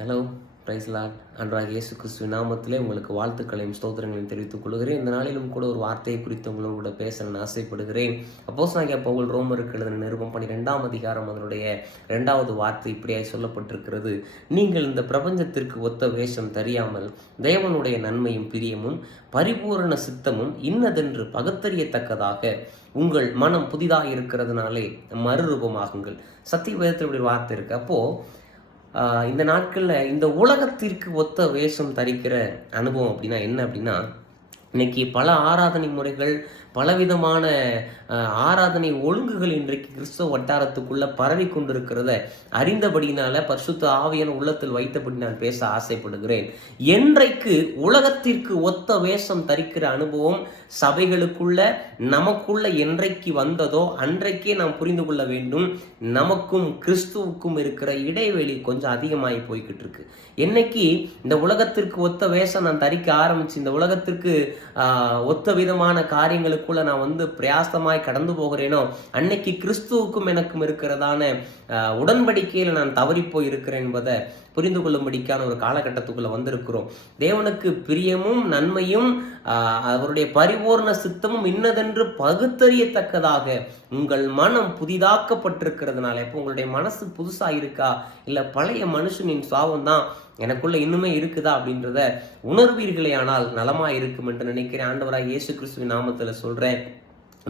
Hello, price Lord. ஆண்டவராகிய இயேசு கிறிஸ்துவின் நாமத்திலே உங்களுக்கு வாழ்த்துக்களையும் ஸ்தோத்திரங்களையும் தெரிவித்துக் கொள்கிறேன். இந்த நாளிலும் கூட ஒரு வார்த்தையை குறித்து உங்களோடு கூட பேசணும்னு ஆசைப்படுகிறேன். அப்போஸ்தலனாகிய பவுல் ரோமருக்கு எழுதின நிருபம் 12ஆம் அதிகாரம் அதனுடைய 2வது வார்த்தை இப்படியாய் சொல்லப்பட்டிருக்கிறது. நீங்கள் இந்த பிரபஞ்சத்திற்கு ஒத்த வேஷம் தெரியாமல் தேவனுடைய நன்மையும் பிரியமும் பரிபூரண சித்தமும் இன்னதென்று பகுத்தறியத்தக்கதாக உங்கள் மனம் புதிதாக இருக்கிறதுனாலே மறுரூபமாகுங்கள். சத்திய வேதத்தில் இப்படி வார்த்தை இருக்கு. அப்போ இந்த நாட்களில் இந்த உலகத்திற்கு ஒத்த வேஷம் தரிக்கிற அனுபவம் அப்படின்னா என்ன அப்படின்னா, இன்னைக்கு பல ஆராதனை முறைகள், பலவிதமான ஆராதனை ஒழுங்குகள் இன்றைக்கு கிறிஸ்தவ வட்டாரத்துக்குள்ள பரவி கொண்டிருக்கிறத அறிந்தபடினால பரிசுத்த ஆவியான உள்ளத்தில் வைத்தபடி நான் பேச ஆசைப்படுகிறேன். என்றைக்கு உலகத்திற்கு ஒத்த வேஷம் தரிக்கிற அனுபவம் சபைகளுக்குள்ள நமக்குள்ள என்றைக்கு வந்ததோ அன்றைக்கே நாம் புரிந்து கொள்ள வேண்டும், நமக்கும் கிறிஸ்துவுக்கும் இருக்கிற இடைவெளி கொஞ்சம் அதிகமாகி போய்கிட்டு இருக்கு. என்னைக்கு இந்த உலகத்திற்கு ஒத்த வேஷம் நான் தரிக்க ஆரம்பிச்சு இந்த உலகத்திற்கு ஒத்த விதமான காரியங்களுக்குள்ள நான் பிரயாசமாய் கடந்து போகிறேனோ அன்னைக்கு கிறிஸ்துவுக்கும் எனக்கும் இருக்கிறதான உடன்படிக்கையில் நான் தவறி போய் இருக்கிறேன் என்பதை புரிந்து கொள்ளும்படிக்கான ஒரு காலகட்டத்துக்குள்ள வந்திருக்கிறோம். தேவனுக்கு பிரியமும் நன்மையும் அவருடைய பரிபூர்ண சித்தமும் இன்னதென்று பகுத்தறியத்தக்கதாக உங்கள் மனம் புதிதாக்கப்பட்டிருக்கிறதுனால, இப்போ உங்களுடைய மனசு புதுசா இருக்கா, இல்ல பழைய மனுஷனின் சுபாவம் தான் எனக்குள்ள இன்னுமே இருக்குதா அப்படின்றத உணர்வீர்களே ஆனால் நலமா இருக்கும் என்று நினைக்கிறேன். ஆண்டவராக இயேசு கிறிஸ்துவின் நாமத்துல சொல்றேன்,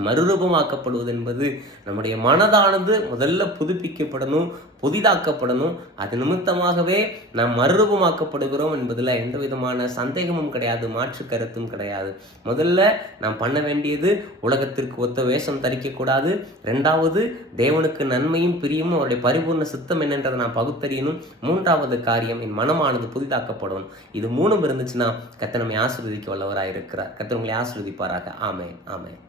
மறுரூபமாக்கப்படுவது என்பது நம்முடைய மனதானது முதல்ல புதுப்பிக்கப்படணும், புதிதாக்கப்படணும். அது நிமித்தமாகவே நாம் மறுரூபமாக்கப்படுகிறோம் என்பதில் எந்த விதமான சந்தேகமும் கிடையாது, மாற்று கருத்தும் கிடையாது. முதல்ல நாம் பண்ண வேண்டியது உலகத்திற்கு ஒத்த வேஷம் தரிக்கக்கூடாது. 2வது தேவனுக்கு நன்மையும் பிரியமும் அவருடைய பரிபூர்ண சித்தம் என்னன்றதை நான் பகுத்தறியணும். 3வது காரியம் என் மனமானது புதிதாக்கப்படணும். இது 3 இருந்துச்சுன்னா கர்த்தர் நம்மை ஆசீர்வதிக்க வல்லவராக இருக்கிறார். கர்த்தர் உங்களை ஆசீர்வதிப்பாராக. ஆமென், ஆமென்.